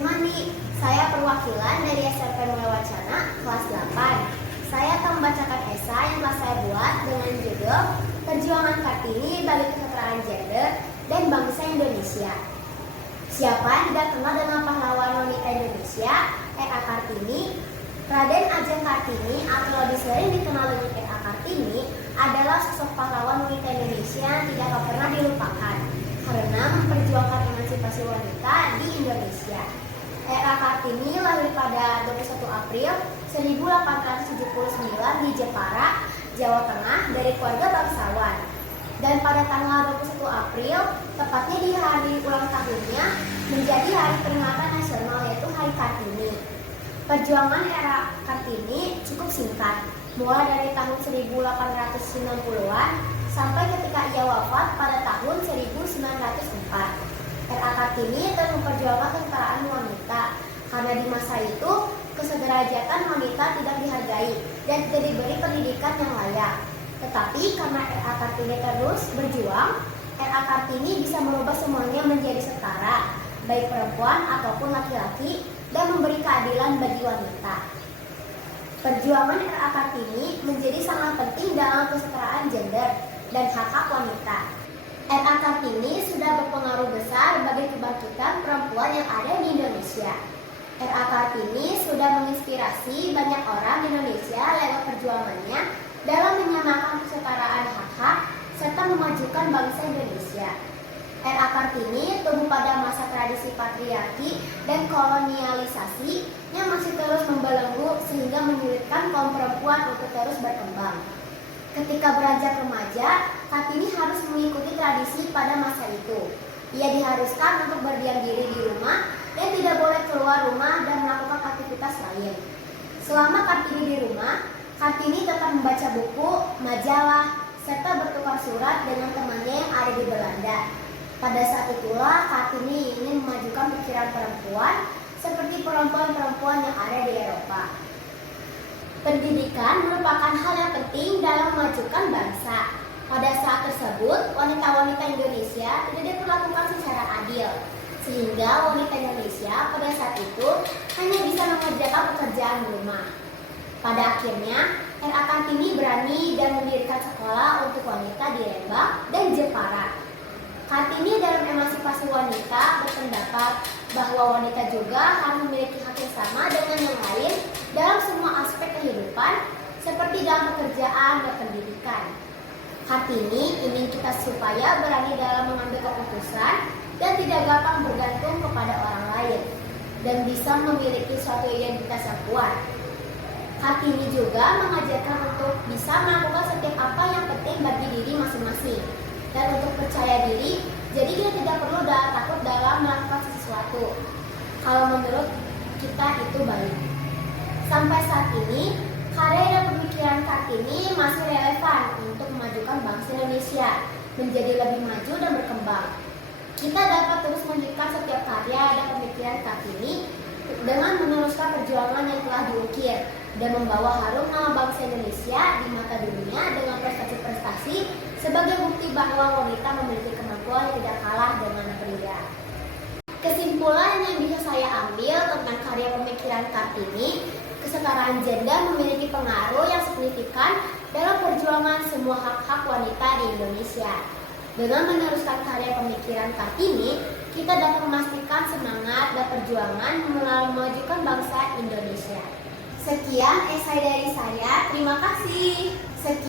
Mani. Saya perwakilan dari SMP Mulai Wacana kelas 8. Saya akan membacakan esai yang telah saya buat dengan judul Perjuangan Kartini bagi Kesetaraan Gender dan Bangsa Indonesia. Siapa yang tidak kenal dengan pahlawan wanita Indonesia, R.A. Kartini? Raden Ajeng Kartini atau lebih sering dikenal dengan R.A. Kartini adalah sosok pahlawan wanita Indonesia yang tidak akan pernah dilupakan karena memperjuangkan emansipasi wanita di Indonesia. R.A. Kartini lahir pada 21 April 1879 di Jepara, Jawa Tengah dari keluarga bangsawan. Dan pada tanggal 21 April, tepatnya di hari ulang tahunnya, menjadi hari peringatan nasional yaitu Hari Kartini. Perjuangan R.A. Kartini cukup singkat, mulai dari tahun 1890-an sampai ketika ia wafat pada tahun 1904. R.A. Kartini telah memperjuangkan kesetaraan wanita karena di masa itu kesederajatan wanita tidak dihargai dan tidak diberi pendidikan yang layak. Tetapi karena R.A. Kartini terus berjuang, R.A. Kartini bisa merubah semuanya menjadi setara, baik perempuan ataupun laki-laki, dan memberi keadilan bagi wanita. Perjuangan R.A. Kartini menjadi sangat penting dalam kesetaraan gender dan hak-hak wanita. R.A. Kartini sudah berpengaruh besar bagi kebangkitan perempuan yang ada di Indonesia. R.A. Kartini sudah menginspirasi banyak orang Indonesia lewat perjuangannya dalam menyamakan kesetaraan hak-hak serta memajukan bangsa Indonesia. R.A. Kartini tumbuh pada masa tradisi patriarki dan kolonialisasi yang masih terus membelenggu sehingga menyulitkan kaum perempuan untuk terus berkembang. Ketika beranjak remaja, Kartini harus mengikuti tradisi pada masa itu. Ia diharuskan untuk berdiam diri di rumah dan tidak boleh keluar rumah dan melakukan aktivitas lain. Selama Kartini di rumah, Kartini tetap membaca buku, majalah, serta bertukar surat dengan temannya yang ada di Belanda. Pada saat itulah Kartini ingin memajukan pikiran perempuan seperti perempuan-perempuan yang ada di Eropa. Pendidikan merupakan hal yang penting dalam memajukan bangsa. Pada saat tersebut, wanita-wanita Indonesia tidak diperlakukan secara adil, sehingga wanita Indonesia pada saat itu hanya bisa mengerjakan pekerjaan rumah. Pada akhirnya, R.A. Kartini berani dan mendirikan sekolah untuk wanita di Lembang dan Jepara. Kartini dalam emansipasi wanita berpendapat bahwa wanita juga harus memiliki hak yang sama dengan yang lain dalam semua aspek kehidupan, seperti dalam pekerjaan dan pendidikan. Kartini ingin kita supaya berani dalam mengambil keputusan dan tidak gampang bergantung kepada orang lain, dan bisa memiliki suatu identitas yang kuat. Kartini juga mengajarkan untuk bisa melakukan setiap apa yang penting bagi diri masing-masing, dan untuk percaya diri, jadi kita tidak perlu takut dalam melakukan sesuatu kalau menurut kita itu baik. Sampai saat ini, karya dan pemikiran Kartini masih relevan untuk memajukan bangsa Indonesia menjadi lebih maju dan berkembang. Kita dapat terus melanjutkan setiap karya dan pemikiran Kartini dengan meneruskan perjuangan yang telah diukir dan membawa harum nama bangsa Indonesia di mata dunia dengan prestasi-prestasi sebagai bukti bahwa wanita memiliki kemampuan yang tidak kalah dengan pria. Kesimpulan yang bisa saya ambil tentang karya pemikiran Kartini, kesetaraan gender memiliki pengaruh yang signifikan dalam perjuangan semua hak-hak wanita di Indonesia. Dengan meneruskan karya pemikiran Kartini, kita dapat memastikan semangat dan perjuangan memajukan bangsa Indonesia. Sekian esai dari saya, terima kasih.